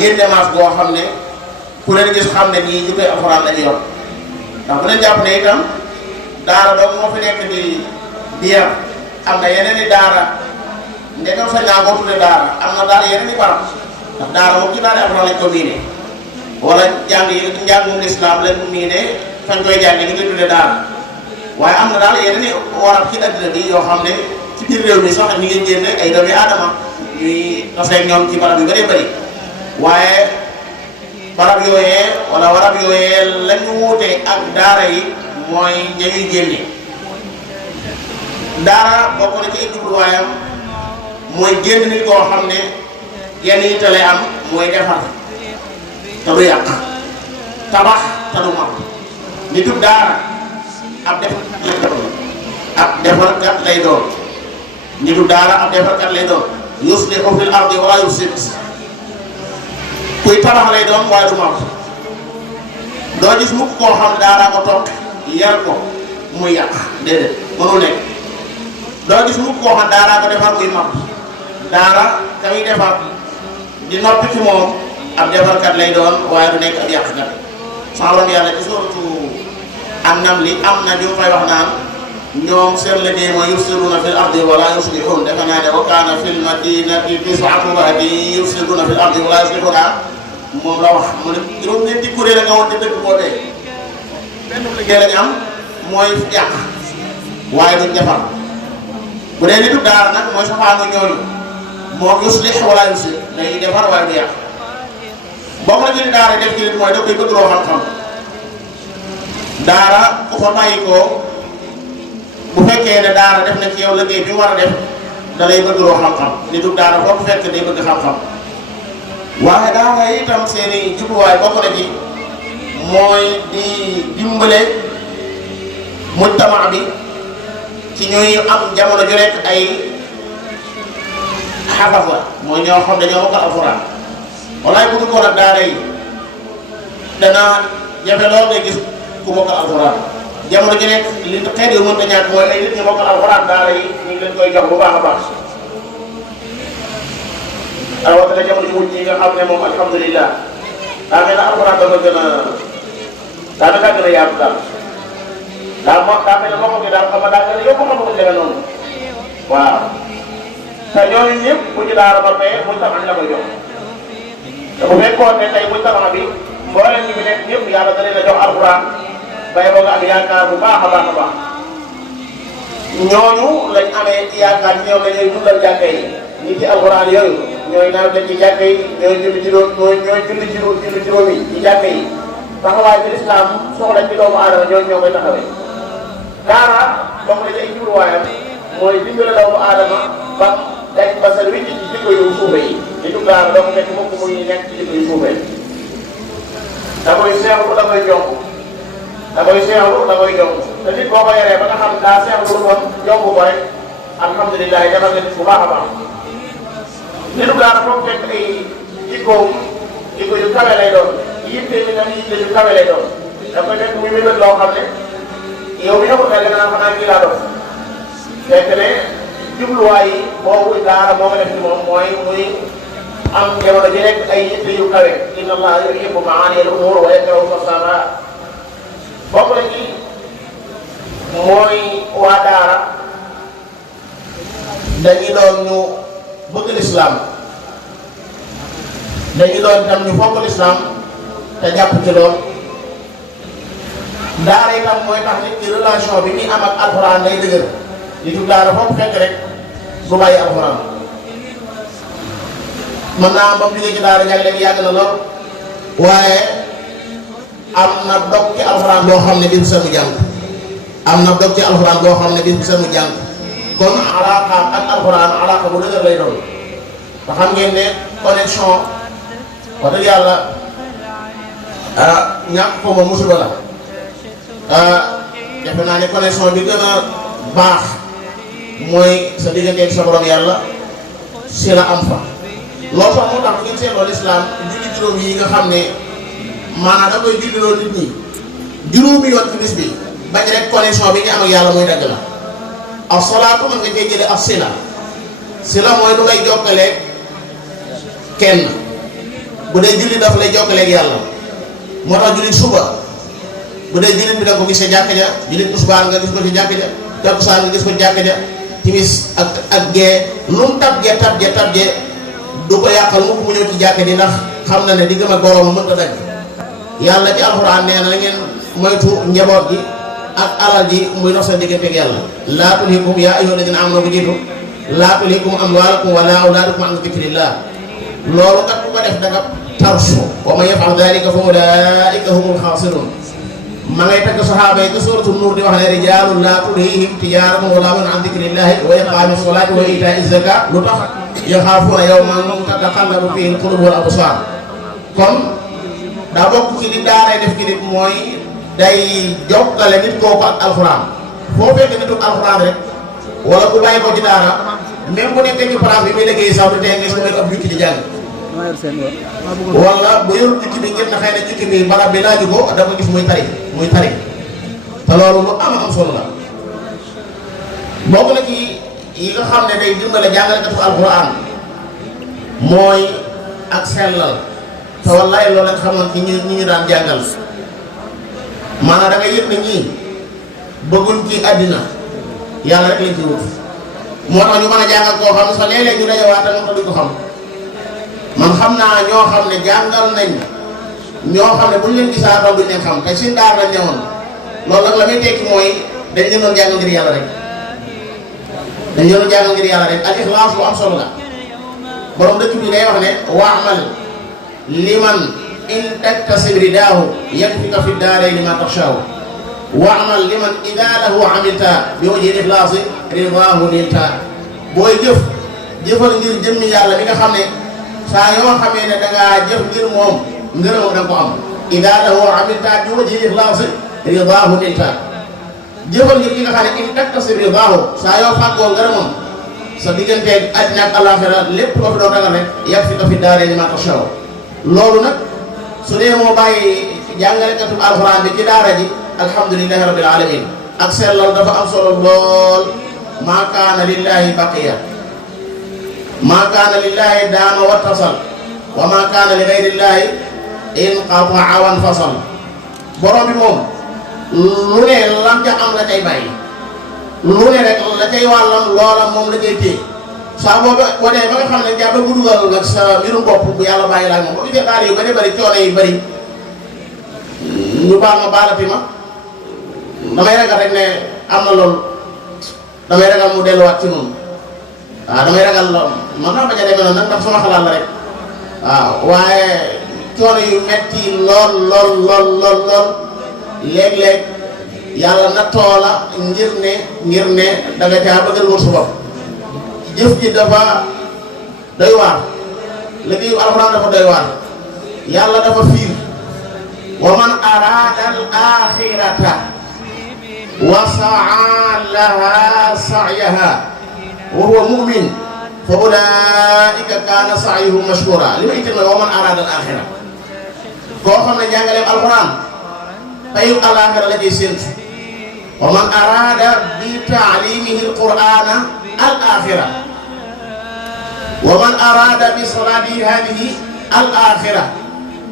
génne maas boo xam ne ku leen gis xam ne ñii jikkoy alxuraan lañu yor ndax bu leen jàpp ne itam daara doom moo fi nekk di yar am na yeneen i daara ndegam sañ naa koo tudde daara am na daara yeneen i barab ndax daara moom ci daara alxuraan lañ ko miine wala njàngum lislaam lañ miine fañ koy jànge ñu koy tudde daara waaye am na daal yeneen i warab ci addina bi yoo xam ne ci biir réew mi sax ñu ngi génne ay doomi aadama ñuy taseeg ñoom ci barab yu bëree bëri waaye barab yooyee wala warab yooyee lañu wuute ak daara yi mooy ñañuy génne daara bokk na ci ay jubluwaayam mooy génn nit koo xam ne yenn yi tale am mooy defar te du yàq tabax te du mat nitub daara ab defarkat lay doon nitub daara ab defarkat lay doon yuslihu fil ardi wala yufsid kuy tabax lay doon waaye du mat doo gis mukk koo xam daara ko toog yar ko muy yàq déedéet mënul nekk doo gis mukk koo xam daara ko defar muy mat daara ka muy defar di noppi ci moom ab defarkat lay doon waaye du nekk ab yàqkat sama borom yàlla ci suuratu An-Naml am na ñu fay wax naan ñoom seen liggéey mooy yufsiduna fil ardi wala yuslihun defe naa ne wa kaana fil madinati tis'atu rahdin yufsiduna fil ardi wala yuslihuna moom la wax mu ne juróom-ñeenti kuréel la nga woon te dëkk boobee benn liggéey lañu am mooy yàq waaye duñ defar bu dee nitu daara nag mooy safaanu ñooñu moom yuslih wala yuslih day defar waaye du yàq boo ko jëlee daara def ci nit mooy da koy bëgg loo xam-xam daara ku fa bàyyi ko bu fekkee ne daara def na ci yow liggéey bi mu war a def da lay bëgg loo xam-xam nitu daara foo ko fekk day bëgg xam-xam waaye daara itam seen i jubluwaay bokk na ci mooy di dimbale mujtama bi ci ñuy am jamono ju nekk ay xafaf la mooy ñoo xam dañoo mokkal alxuraan walaay bu dul ko nag daara yi dana jafe lool nga gis ku mokkal alxuraan jamono ju nekk li xeet yu mënta ñàkk mooy ay nit ñi mokkal alxuraan daara yi ñu ngi leen koy jox bu baax a baax rawatina jamono ji mujj yi nga xam ne moom alhamdulilah daa mel ne alxuraan dafa gën a daanaka gën a yaatu daal daa mel ne moo ko gi daal xam nga daa gën a yokk xam-xam demee noonu waaw te ñooñu ñëpp bu ci daara ba fee muy tabax la koy jox te bu fekkoon ne tey muy tabax bi mboolem ñi fi nekk ñëpp yàlla da leen a jox alxuraan bay boo nga am yaakaar bu baax a baax a baax ñooñu lañ amee yaakaar ñoom la ñuy dundal jàkka yi ñi ci alxuraan yooyu ñooy naan dañ ci jàkka yi ñooy julli juróom yi ci jàkka yi taxawaay bi lislaam soxla ci doomu aadama ñoo koy taxawee daara bokk na ci ay jubluwaayam mooy dimbale doomu aadama ba dañ ba sa wicc ci jikko yu suufe yi di dugg daara doo ko fekk mukk muy nekk ci jikko yu suufe da koy seexlu da koy jomb da koy seexlu da koy jomb te nit boo ko yoree ba nga xam daa seexlu lu bon jomb ko rek alhamdulilah defal nga nit bu baax a baax nitu daara foofu fekk ay jikko yu kawe lay doon yitte mi tam yitte yu kawe lay doon da koy fekk muy mébét loo xam ne yow mi nga ko xel nga naan xanaa kii laa doon fekk ne jubluwaay yi boobu daara moo ko def ci moom mooy muy am jamono ji nekk ay yitte yu kawe inna allaha yuhibbu maani al umur wa yakrahu fasada bokk na ci mooy waa daara dañuy doon ñu bëgg lislaam dañuy doon tam ñu fonk lislaam te jàpp ci lool daara itam mooy tax nit ci relation bi muy am ak alxuraan day dëgër nitu daara foofu fekk rek du bàyyi alxuraan mën naa ba mu jógee ci daara ñag léegi yàgg na lool waaye am na dog ci alxuraan boo xam ne bi sa mu jàng am na dog ci alxuraan boo xam ne bi sa mu jàng kon alaaqaam ak alxuraan alaaqa bu dëgër lay doon te xam ngeen ne connexion wax dëgg yàlla ñàkk ko moom musiba la defe naa ne connexion bi gën a baax mooy sa digganteeg sa borom yàlla si la am fa loolu sax moo tax ngeen seetloo lislaam julli juróom yi nga xam ne maanaam da koy julliloo nit ñi juróomi yoon ci bis bi bañ rek connexion bi nga am ak yàlla muy dagg la af salaatu mën nga koy jële af sila sila mooy lu ngay jokkaleeg kenn bu dee julli dafa lay jokkaleeg yàlla moo tax julli suba bu dee jullit bi da nga ko gis ca jàkk ja jullit tisbaar nga gis ko ci jàkk ja takkusaan nga gis ko ci jàkk ja timis ak gee lu mu tabje du ko yàqal mu ko mu ñëw ci jàkk ji ndax xam na ne di gëm a boroom mënta daj yàlla ci alxuraan nee na la ngeen moytu njaboot gi ak alal ji muy dox seen diggante ak yàlla laa tulhikum yaa ayyuhal ladina amanu ko jiitu laa tulhikum amwaalukum wala awlaadukum an dikrillah loolu kat ku ko def da nga tarsu wa man yaf'al dhalika fa ulaa'ika humul xaasiruun ma ngay tagg saxaaba yi ci suuratu nuur di wax ne rijaalun laa tulhiihim tijaaratun wa laa bay'un an dikrillahi wa iqaami salaati wa iitaa'i zakaat lu tax yaxaafuuna yawman tataqallabu fiihi al-quluubu wal absaar kon daa bokk ci li daaray def ci nit mooy day jokkale nit kooku ak alxuraan foo fekk nitu alxuraan rek wala ku bàyyi ko ci daara même bu nekkee ci place bi muy liggéey sax du tee ngeen ko ab jukki di jàng wala bu yor jukki bi ngir na xëy na jukki bi barab bi laaju ko da ko gis muy tari te loolu lu am solo la bokk na ci yi nga xam ne day dimbale jàngalekatu alxuraan mooy ak sellal te wallaay loolu rek xamoon ci ñi ñu daan jàngal maanaam da ngay yëg ne ñii bëgguñ ci àddina yàlla rek lañ ci wut moo tax ñu mën a jàngal koo xam ne sax léeg-léeg ñu dajawaat te duñ ko xam man xam naa ñoo xam ne jàngal nañ ñoo xam ne buñ leen gisaatoon duñ leen xam te suñ daar lañ ñëwoon loolu nag la muy tekki mooy dañ leen doon jàngal ngir yàlla rek al ixlaas lu am solo la borom dëkk bi day wax ne waamal liman in taktasib ridaahu yakfika fi daarayni ma taxshaahu waamal liman idaa lahu amilta bi wajhi ixlaasi ridaahu nilta booy jëfal ngir jëmmi yàlla mi nga xam ne saa yoo xamee ne dangaa jëf ngir moom ngërëmam da nga ko am idaa lahu amilta bi wajhi ixlaasi ridaahu nilta jëfal ngir ki nga xam ne in taktasib ridaahu saa yoo fàggoo ngërëmam sa digganteeg àddina ak àllaaxira lépp loo fi doon ragal rek yakfika fi daarayni ma taxshaahu loolu nag su dee moo bàyyi jàngalekatu alxuraan bi ci daara ji alhamdulillahi rabbil alamin ak sellal dafa am solo lool maa kaana lillahi baqiya maa kaana lillahi daama wattasal wa maa kaana li gayrillahi inqataa wan fasal borom bi moom lu ne lam ca am la cay bàyyi lu ne rek la cay wàllam loola moom la cay téye saa boo ba dee ba nga xam ne jaa ba dugal nag sa mbirum bopp bu yàlla bàyyi laa moom ba gisee daal yu bëri coono yu bëri ñu baal ma baalati ma damay ragal rek ne am na loolu damay ragal mu delluwaat ci noonu waaw damay ragal man naa bañ a demee noonu nag ndax sama xalaat la rek waaw waaye coono yu metti lool léeg-léeg yàlla nattoo la ngir ne da nga caa bëggal woon sa bopp jëf ji dafa doy waar liggéeyu alxuraan dafa doy waar yàlla dafa fiir wa man araada al axirata wa saa laha sa'yaha wa huwa mu'min fa ulaika kaana sa'yuhum mashkura li ma itam wa man araada al axira koo xam ne jàngaleem alxuraan tayub alaaxira la ciy séentu wa man araada bi taalimihi alqur'ana al axira wa man araada bi salaatihi haadihi al axira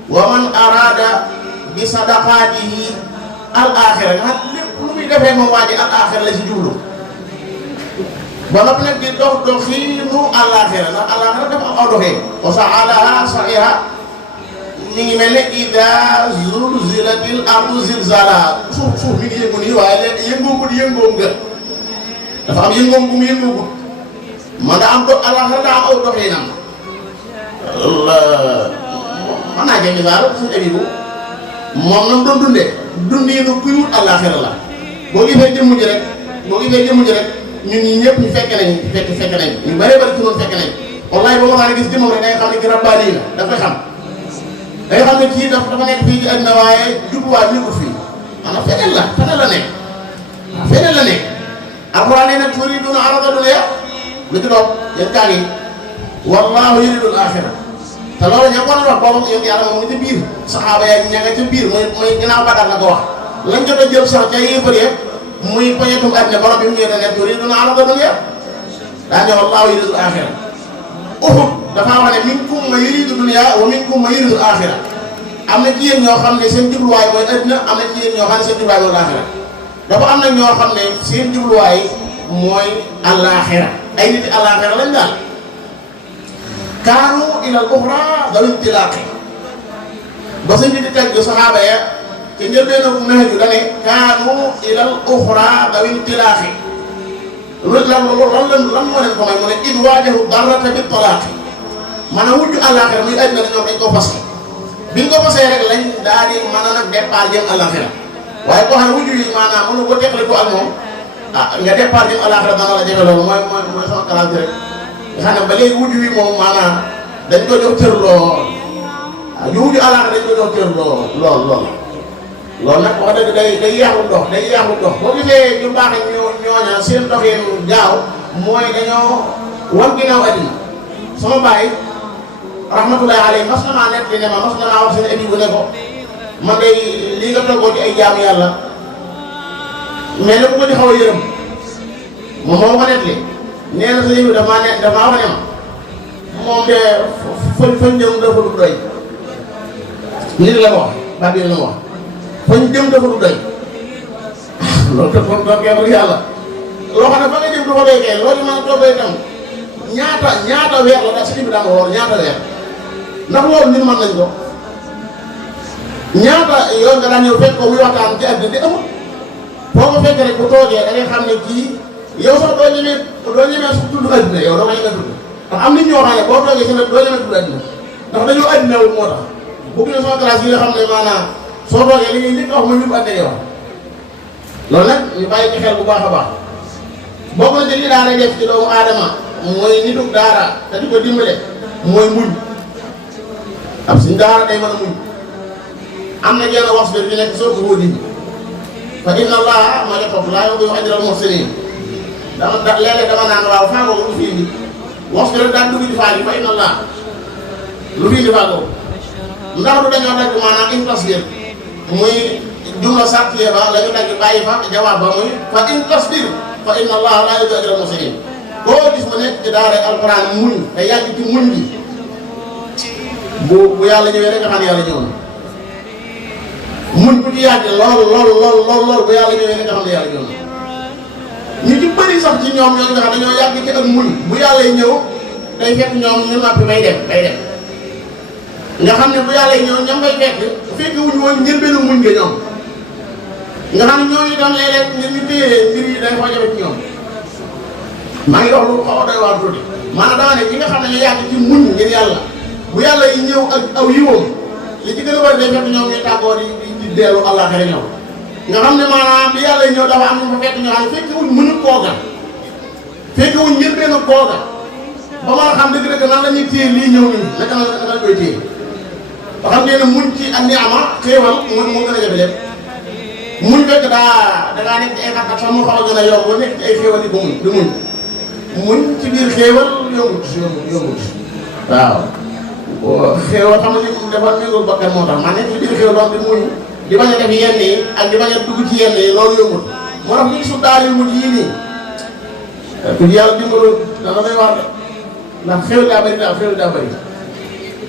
wa man araada bi sadaqaatihi al axira nga xam lépp lu muy defee moom waa ji al axira la ci jublu ba noppi nag di dox doxiinu al axira ndax al axira dafa am aw doxee wa saalaha saxiha mi ngi mel ne ida zulzilatil ardu zilzalaha suuf mi ngi yëngu nii waaye léegi yëngoom nga dafa am yëngoom bu mu yëngoogut man daa am alaxira daa am aw doxinam mën naa jël misaal suñu émission moom na mu doon dundee kuy wut alaxira la boo gisee jëmm ji rek ñun ñi ñëpp ñu fekke nañ ñu bëree bëri ci noonu fekke nañ wallaay boo ma gis jëmmam rek da nga xam ne ki rabbaani la da koy xam da nga xam ne kii dafa nekk fii ci àddina waaye jubluwaay nekkul fii maanaam feneen la nekk alxuraan nee na turiiduuna arada dunya lu ci doog yéen kaa ngi wallaahu yuridul aaxira te loolu ña ko doon wax boobu yàlla moom nga ca biir saxaaba ya ña nga ca biir mooy ginnaaw Badar la ko wax lañ jot a jël sax ca yéefar ya muy poñetum àddina borom bi mu ñëwee ne turiiduuna arada dunya daa ne wallaahu yuridul aaxira Uhud dafa wax ne minkum man yuridu dunya wa minkum man yuridu axira am na ci yéen ñoo xam ne seen jubluwaay mooy adduna am na ci yéen ñoo xam ne seen jubluwaay mooy axira dafa am na ñoo xam ne seen jubluwaay mooy alaxira ay nit yi alaxira lañ daal kaanu ila al uxra daw intilaaqi ba sëñ bi di teg saxaaba ya te njëlbéenu naaju da ne kaanu ila al uxra daw intilaaqi lan moo leen ko may mu ne id waajahu darrata bi talaaqi maanaam wujju alaxira muy adduna la ñoom dañ ko fas biñ ko fasee rek lañ daal di mën a nag départ jëm alaxira waaye koo xam ne wujju yi maanaam mënu ko teqali ko ak moom nga départ jëm alaxira dana la jafe loolu mooy sama classe bi rek nga xam ne ba léegi wujju yi moom maanaam dañ ko jox cër lool ñu wujju alaxira dañ ko jox cër lool loolu nag wax dëgg day yàqu dox boo gisee ñu baax ñooña seen doxin gaaw mooy dañoo wan ginnaaw addina sama baay rahmatullahi alayhi mas na maa nekk li ne ma mas na maa wax seen abi bu ne ko man day lii nga toggoo ci ay jaamu yàlla mais nag bu ko di xaw a yërëm moom moo ko nekk li nee na sa yëngu dafa wax ne ma moom de fañ jëm dafa du doy nit la ma wax ba bi la ma wax fañ jëm dafa du doy loolu te kon doon keebal yàlla loo xam ne fa nga jëm dafa doy kay loolu mën a toggoo itam ñaata weer la daal si bi daan woor ñaata weer ndax loolu nit mën nañ ko ñaata yoon nga daan ñëw fekk ko muy waxtaan ci àddina di amul foo ko fekk rek bu toogee da ngay xam ne kii yow sax doo ñemee su tudd àddina yow doo ko ñemee tudd ndax am nit ñoo xam ne boo toogee si nag doo ñemee tudd àddina ndax dañoo àddina wul moo tax bokk na sama classe yi nga xam ne maanaam soo toogee li ngay njëkk a wax mooy yóbbu àddina yow loolu nag ñu bàyyi ci xel bu baax a baax bokk na ci li daara def ci doomu aadama mooy nitu daara te di ko dimbale mooy muñ ab suñ daara day mën a muñ am na jenn wax bi nekk soo ko wóodi fa inna allaha ma nga topp laa yudii'u ajra al-muhsinin léeg-léeg dama naan waaw faago lu fi indi wax bi rek daan dugg ci faal yi fa inna allah lu fi indi faago ndax du dañoo dagg maanaam in tasbir muy jumla sartiya ba la ñu dagg bàyyi fa jawaab ba muy fa in tasbir fa inna allaha laa yudii'u ajra al-muhsinin koo gis mu nekk ci daara alquran muñ te yàgg ci muñ gi bu yàlla ñëwee rek nga xam ne yàlla ñëw na muñ bu ci yàgg lool bu yàlla ñëwee rek nga xam ne yàlla ñëw na ñu ci bëri sax ci ñoom ñoo nga xam dañoo yàgg ci ak muñ bu yàlla ñëw day fekk ñoom ñu noppi bay dem nga xam ne bu yàlla ñëw ñoom ngay fekk wuñ woon njëlbeenu muñ nga ñoom nga xam ne ñooñu itam léeg-léeg ñu téye mbir yi day xoo jafe ci ñoom maa ngi wax lu xaw a doy waar tuuti maanaam dama ne ñi nga xam ne ñu yàgg ci muñ ngir yàlla bu yàlla yi ñëw ak aw yiwam li ci gën a bëri day fekk ñoom ñuy tàggoo di dellu àllaaxira ñëw nga xam ne maanaam li yàlla yi ñëw dafa am ñu fa fekk ñoo xam ne fekk wuñ mënu kooga fekk wuñ njëlbeen a kooga ba mën a xam dëgg-dëgg nan la ñuy téye lii ñëw nii naka la koy téye ba xam ngeen ne muñ ci ak ni'ama xéewal moo gën a jafe lépp muñ fekk dangaa nekk ci ay xat-xat sax mu xaw a gën a yomb ba nekk ci ay xéewal yi ba muñ ci biir xéewal yombut waaw xéewal xam nga ni dafa méngóo bakkan moo tax man nekk ci biir xéewal doon di muñ di bañ a def yenn yi ak di bañ a dugg ci yenn yi loolu yombut moo tax ñu su daalil muñ yii nii ku yàlla dimbalul dana doy waar de ndax xéewal daa bëri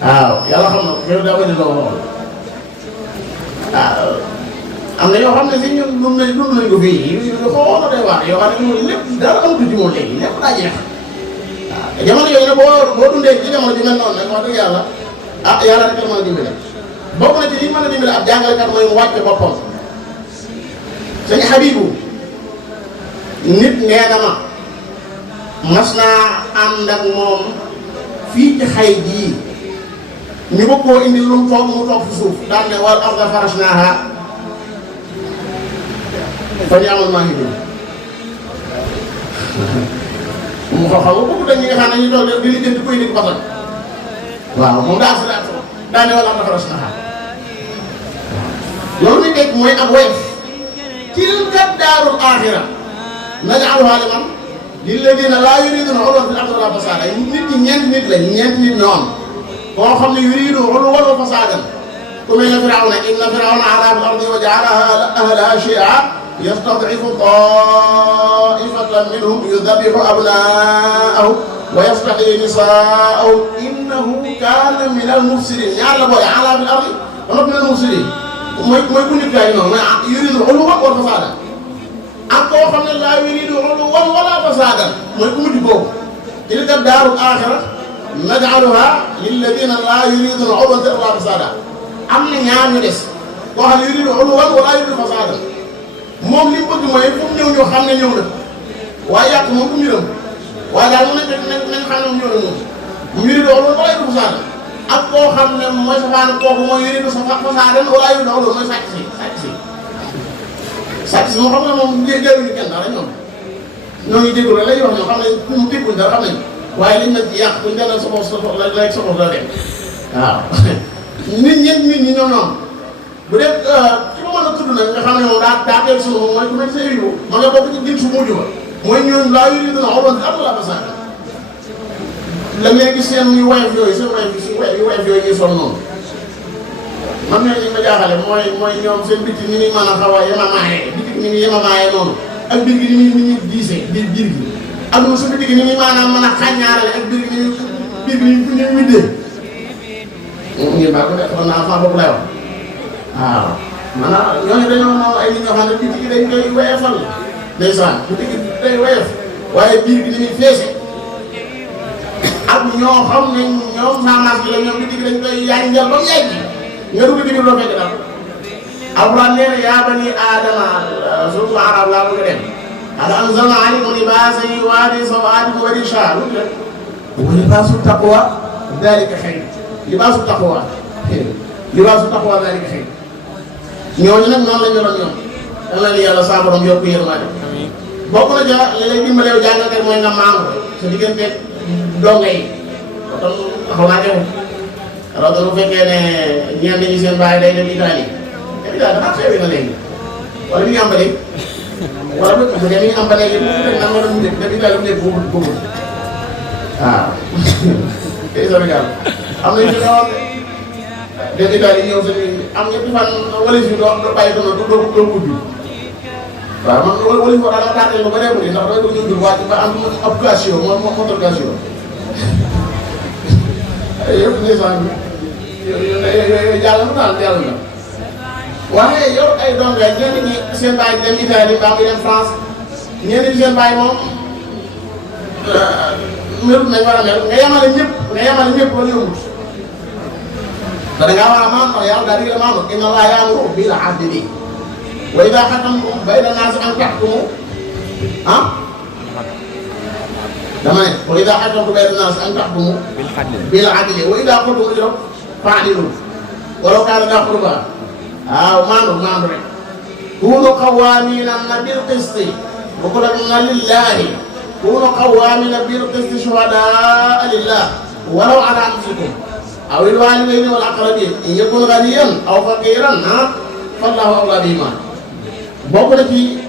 waaw yàlla xam na xéewal daa bëri lool waaw am na yoo xam ne si ñun dund nañ ko fii yu xawoon na doy waar yoo xam ne ñun lépp dara amatu ci moom léegi lépp daa jeex waaw te jamono yooyu nag boo dundee ci jamono ju mel noonu nag wax dëgg yàlla yàlla rek la mën a dimbale bokk na ci li mën a dimbale ab jàngalekat mooy mu wàcce boppam sëñ Habibu nit nee na ma mas naa ànd ak moom fii ci xay jii ñu bëgg koo indi lu mu toog fi suuf daan ne wal arda farashnaaha fa ni'mal maahiduun mu xam nga boobu dañuy nga xam ne ñu toog di lijjanti koy indi basal waaw moom daa ne wal arda farashnaaha loolu muy teg mooy ak woyof tilka daarul aaxira naj'aluhaa liman lilladiina laa yuriiduuna 'uluwwan fil ardi wa laa fasaadan nit ñi ñeenti nit ñoo am koo xam ne yuriidu 'uluwwan wa fasaadan ku mel ne Firawna inna Firawna 'alaa fil ardi wa ja'ala ahlahaa shii'an يستضعف طائفة منهم يذبح أبناءهم ويستحيي نساءهم إنه كان من المفسدين yàlla booy ala bil ardi wala min al-mufsidin mooy ku nit gaay noonu mooy yuridu uluwwan wa fasaadan ak koo xam ne laa yuridu uluwwan wala fasaadan mooy ku mujj boobu tilka daarul aaxira naj'aluhaa lilladina laa yuriduna uluwwan wala fasaadan am na ñaar ñu des koo xam ne yuridu uluwwan wala yuridu fasaadan moom li mu bëgg mooy fu mu ñëw ñoo xam ne ñëw na waaye yàq moom du mbiram waaye daal mu ne nañ xam ne mu ñëw na moom mu yuridu uluwwan wala yuridu fasaadan ak koo xam ne mooy safaan kooku mooy yuridu fasaadan wala yuridu uluwwan mooy sàcc si moo xam ne moom jëriñu kenn dara ñoom ñoo ngi déglu rek la ñuy wax ñoo xam ne mu dégguñ dara xam nañ waaye liñ nag ci yàq buñ demee sa bopp la rek sa bopp la dem waaw nit ñi ñoom noonu bu dee ki ma mën a tudd nag nga xam ne moom daa teel suñu moom mooy ku nekk sa yiwu ma nga bokk ci gin su mujj ba mooy ñooñu laa yuridu uluwwan wala fasaadan la ngay gis seen yu woyof yooyu seen woyof yooyu ñuy sol noonu man ñooñu ñu ma jaaxale mooy ñoom seen bitti ni muy mën a xaw a yemamaaye bitti ni muy yemamaaye noonu ak biir gi ni muy diisee biir gi ak su bitti gi ni muy maanaam mën a xàññaarale ak biir gi ni muy widdee ngeen baax ko def xam naa sama bopp lay wax waaw maanaam ñooñu dañoo noonu ay nit ñoo xam ne bitti gi dañ koy woyofal ndeysaan bitti gi day woyof waaye biir gi ni muy feese ak ñoo xam ne ñoom semence bi la ñoom bitti gi dañ koy yànjal ba mu yàgg nga dugg ci biir doo fekk dara alquran nee na yaa bani aadama surtout arab laa bëgg a dem qad anzalna alaykum libaasan yuwaari saw'aatikum wa rishaa wa libaasu taqwa daalika xayr libaasu taqwa daalika xayr ñooñu nag noonu la ñu doon ñoom yal na yàlla saa borom yokk yërmande bokk na ja li lay dimbale yow jàngakat mooy nga maangu sa diggante donga yi kon xaw naa teew alors bu fekkee ne ñenn ñi seen baay day dem Italie dafa xewi na léegi wala mi ngi am ba léegi wala bu dee mi ngi am ba léegi bu fekkee nan nga doon dem Italie bu nekk boobu waaw tey Sénégal am nañu fi xawoon dem Italie ñëw sa am ñetti fan wala si doo bàyyi ko noonu doo ubbi waaw man wala si daal ma tànnee lu bëree bëri ndax dooy doon ñëw wàcc ba am application motorisation yëpp ndeysaan yooyu jàll na daal jàll na waaye yow ay doom rek ñenn ñi seen baay dem Italie baa ngi dem France ñenn ñi seen baay moom melut nañ war a mel nga yemale ñëpp wala yombut te da ngaa war a maam ndax yàlla daa digle maam inna Allaha ya'muru bil 'adli wa idha hakamtum bayna an-naasi an tahkumu dama ne wa idha hakamtum bayna an-naasi an tahkumu bil 'adli wa idha qultum fa'dilu walaw kaana dhaa qurbaa waaw maandu rek kunu qawwaamiina bil qisti bukratan lillaahi kunu qawwaamiina bil qisti shuhadaa lillah walaw alaa anfusikum aw al waalidayni wal aqrabiin in yakun ghaniyan aw faqiiran fallaahu awlaa bihimaa bokk na ci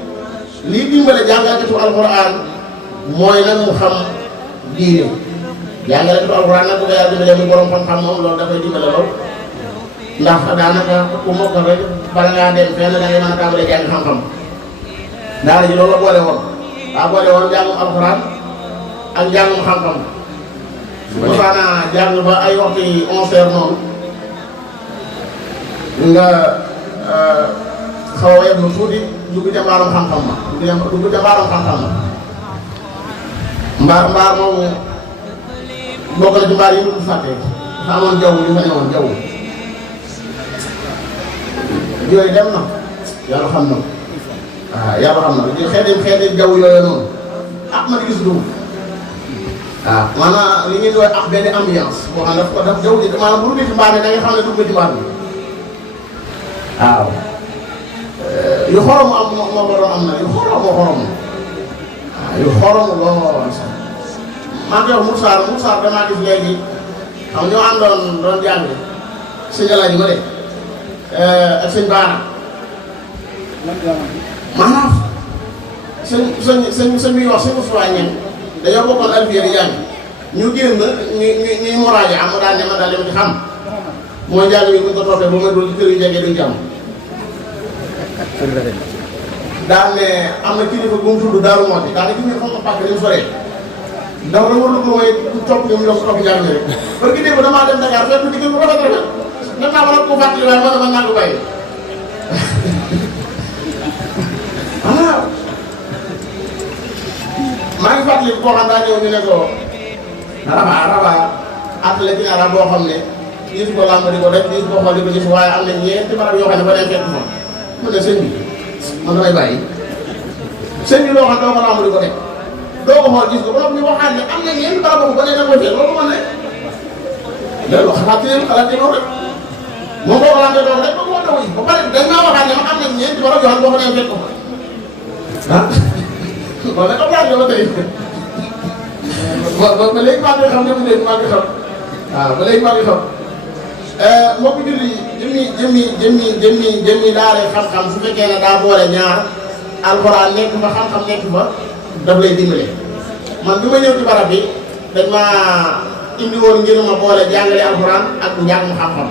lii dimbale jàngalkatu alquran mooy nag mu xam diine jàngalkatu alquran nag bu ko yàlla dimbalee mu borom xam-xam moom loolu dafay dimbale lool ndax daanaka ku mokkal rek bala ngaa dem fenn da ngay mën a tàmbalee jàng xam-xam daara ji loolu la boole woon daa boole woon jàngum alquran ak jàngum xam-xam mosaana jàng ba ay waxtu yi 11 heures noonu nga xaw a yem lu tuuti dugg ca mbaaram xam-xam ma dugg ca mbaaram xam-xam ma mbaar moomu bokk na ci mbaar yi ñu ko fàtte dafa amoon jaww yu fa newoon jaww yooyu dem na yàlla xam na waaw yàlla xam na xeeti jaww yooyu noonu ak ma di gis dugub waaw maanaam li ñuy doon ak benn ambiance boo xam ne daf jaww ji maanaam bu dugg ci mbaar mi da nga xam ne dugg ci mbaar mi waaw yu xorom am moo waroon am na yu xorom waaw yu xorom lool sax maa ngi wax Moussa damaa gis léegi xam ñoo àndoon doon jàng sëñ Alaaji ma de ak sëñ Baara maanaam sëñ bi wax sëñ Moussa ñen dañoo bokkoon Algérie jàng ñu génn ñuy moraaje am daal ne ma daal dem ci xam mooy jàng bi bu ñu ko toppee ba ma dul ci kër yu jege duñ ci am daan ne am na kilifa bu mu tudd Daaru Mooti daanaka gis ngeen xam nga pàcc dañu soree ndax dama war a ko mooy topp ñoom ñoo ko topp jaar rek parce que démb damaa dem Dakar fekk ci gën bu rafet rafet def naa ma nag ko fàttali waaye mën naa ko bàyyi waaw maa ngi fàttali koo xam daa ñëw ñu ne ko raba attelé ci arab boo xam ne gis ko làmb di ko def gis ko xool di ko gis waaye am na ñeenti barab yoo xam ne ba dee fekk fa mu ne sëñ bi man damay bàyyi sëñ bi loo xam doo ko làmb di ko def doo ko xool gis ko ba ñu waxaat ne am na ñeenti barab boobu ba dee da koy fekk loolu man ne loolu xalaat ci loolu rek moom boo ko làmbee doo ko def ba ko doo ba pare dañ maa waxaat ne ma am na ñeenti barab yoo xam boo ko dee fekk ko ah kon nag am naa ba tey ba léegi maa ngi xam ne maa ngi xam waaw ba léegi maa ngi xam mbokk julli jëmmi daara xam-xam su fekkee ne daa boole ñaar alxuraan nekk fa xam-xam nekk fa daf lay dimbale man bi ma ñëw ci barab bi dañ ma indi woon ngir ma boole jàngale alxuraan ak njàng xam-xam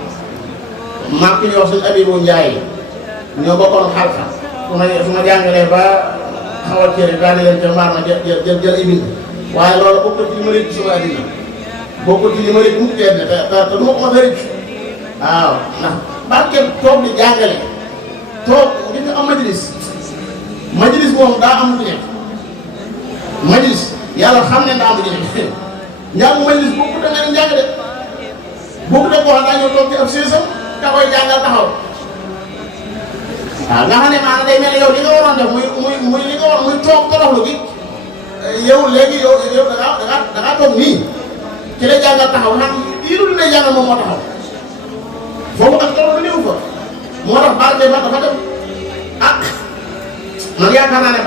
maa ngi ñëw suñu Abibu Njaay ñoo bokkoon xalqa su ma jàngalee ba xaw a cere daane leen ca mbaar ma jël ibin waaye loolu bokkul ci li ma rëcc sama addina bokkul ci li ma rëcc mukk te du ma ko mos a rëcc waaw ndax barke toog di jàngale toog di nga am majlis moom daa am lu nekk majlis yàlla xam ne daa am lu nekk njàng majlis bokkul da ngeen njàng de bokkul da koo xam daa ñëw toog ci ab séesam da koy jàngal taxaw waaw nga xam ne maanaam day mel ne yow li nga waroon def muy li nga waroon muy toog toroxlu gi yow léegi yow da ngaa toog nii ci lay jàngal taxaw xam lii lu lay jàngal moom moo taxaw foofu ak toroxlu néew fa moo tax barke ba dafa dem ah man yaakaar naa ne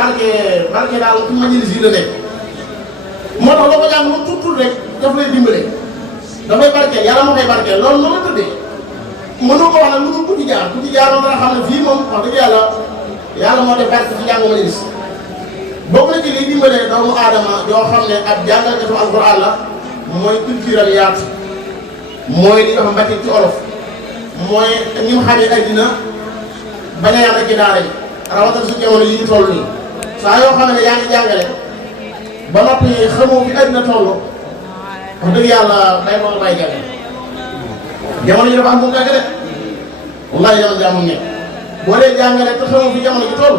barke daal ci majlis yi la nekk moo tax loo ko jàng moom tuut rek daf lay dimbale dafay barkeel yàlla moo koy barkeel loolu noonu la tëddee mënoo ko wax nag lu dul ku ci jaar moom dana xam ne fii moom wax dëgg yàlla moo def barke ci njàng majlis bokk na ci liy dimbalee doomu aadama yoo xam ne ab jàngalkatu alquran la mooy culturel yaatu mooy li nga xam mbàcc ci olof mooy ñi mu xamee addina bañ a yàq ci daara yi rawatina su jamono yi ñu toll nii saa yoo xam ne yaa ngi jàngale ba noppi xamoo fi addina toll wax dëgg yàlla day moom bay jàngale jamono ji dafa am bu mu de wallahi jamono ji amul nekk boo dee jàngale te xamoo fi jamono ji toll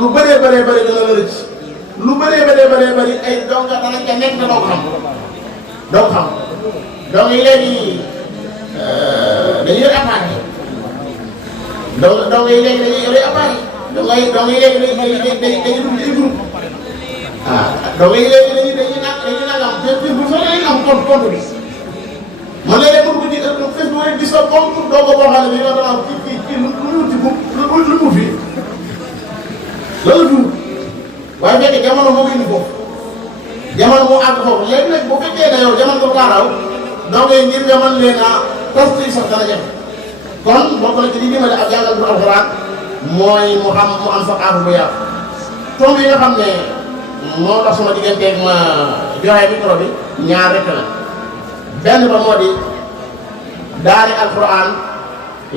lu bëree dana la rëcc lu bëree bëri ay donga dana ca nekk te doo ko xam donc léegi dañuy yor appareil donc léegi dañuy yor appareil donc léegi dañuy dugg ci groupe donc léegi dañuy nangam Facebook sax dañuy am compte bi man léeg-léeg mu dugg ci Facebook rek gis nga compte doo ko boo xam ne bii yow damaa kii lu mu ci lu mu fi loolu du waaye fekk jamono moo indi foofu jamono moo àgg foofu léegi nag bu fekkee ne yow jamono ko raw donc ngir nga mën leen a tastir sax dana jafe kon bokk na ci li dimbale ak jàngal bu alxuraan mooy mu am sa xaafu bu yàqu tomb yi nga xam ne moo tax sama digganteeg ma joxe micro bi ñaar rek la benn ba moo di daari alxuraan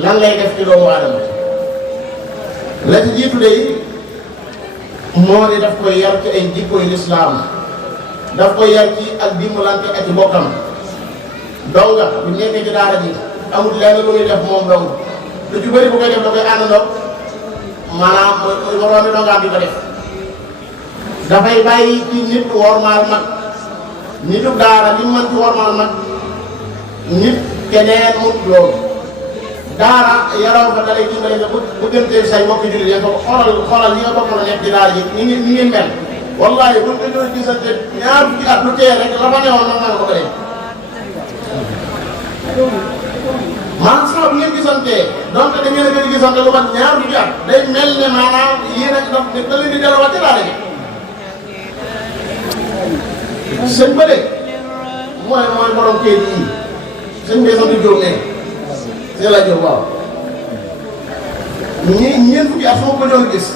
lan lay def ci doomu aadama la ci jiitu de moo di daf koy yar ci ay jikkoy lislaam daf koy yar ci ak dimbalante ak ci bokkam donga bu nekkee ci daara ji amul lenn lu muy def moom dong lu ci bëri bu koy def da koy àndandoo maanaam mooy moroomi dongaam di ko def dafay bàyyi ci nit wormaal mag nitu daara li mën ci wormaal mag nit keneen mut loolu daara yaroo fa dalay dimbale nga bu gëntee say mbokk jullit yi ko xoolal li nga bokk la nekk ci daara ji ni ngeen mel wallahi buñ ko doon gisante ñaar fukki at lu tee rek la fa newoon na nga ko bëri maanaam saa bu ngeen gisantee donc da ngeen a gën a gisante lu mat ñaar fukki at day mel ne maanaam yéen a daf da leen di delluwaat ci daara ji sëñ ba de mooy borom kayit yi sëñ bi sant Diop ne sëñ la Diop waaw ñeent fukki at su ma ko doon gis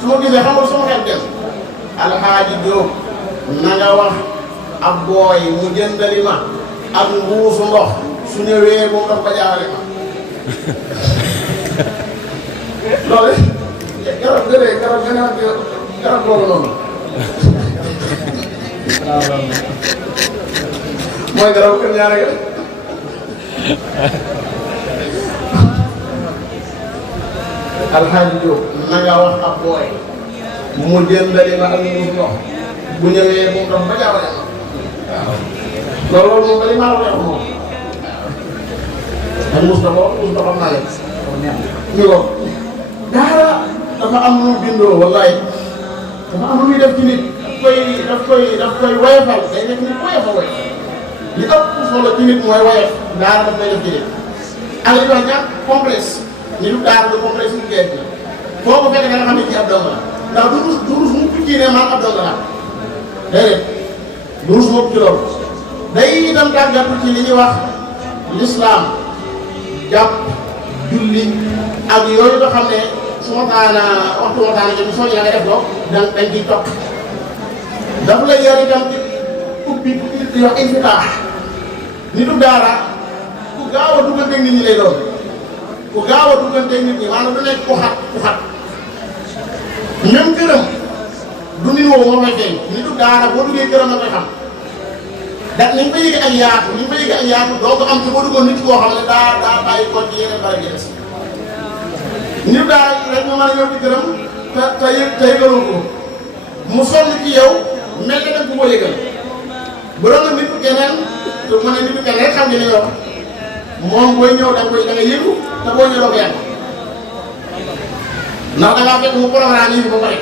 su ma gisee xam nga sama xel dem alxaaji Diop na nga wax ab booy mu jëndali ma ak mbuusu ndox su ñëwee moom ndox ba jaarale ma loolu garab gënee garab gënee garab boobu noonu mooy garab kër ñaare ga Alxaaji Jóob na nga wax ab booy mu jëndali ma ak muus ndox bu ñëwee moom dox ba jaawale waaw loolu moom bali maa la koy wax moom ak muus ndox muus ndox am naa leen ñu ko daara dafa am lu bindoo wallaay dafa am lu muy def ci nit daf koy woyofal day nekk nit woyofa woyof li ëpp solo ci nit mooy woyof daara daf koy def ci nit ak li wax ñàkk complexe ñu du daara du complexe ñu geej la foo ko fekk da nga xam ne ci ab dong la ndax du rus mu piccii ne man ab dong la déedéet du rus moom ci loolu day itam tàggatu ci li ñuy wax l'islam jàpp julli ak yooyu nga xam ne su waxtaana waxtu waxtaana jot soo ñu la nga def loo dañ ciy topp dafa lay yar itam ci ubbi nit di wax infitaax nitu daara ku gaaw a dugganteeg nit ñi lay doon ku gaaw a dugganteeg nit ñi maanaam du nekk ku xat même këram du nit woowu moo fay feeñ nitu daara boo duggee këram la koy xam da ni nga ko yëgee ak yaatu ni nga ko yëgee ak yaatu doo ko am ci boo duggoon nit koo xam ne daa bàyyi ko ci yeneen bara jëles nitu daara rek nga mën a ñëw ci këram te yëgaloo ko mu sonn ci yow mel na nag bu ko yëgal bu doon nag nitu keneen te mu ne nitu keneen rek xam nga li nga wax moom booy ñëw da nga yëgu te boo ñëw doo ko yàgg ndax da ngaa fekk mu programme yi ba pare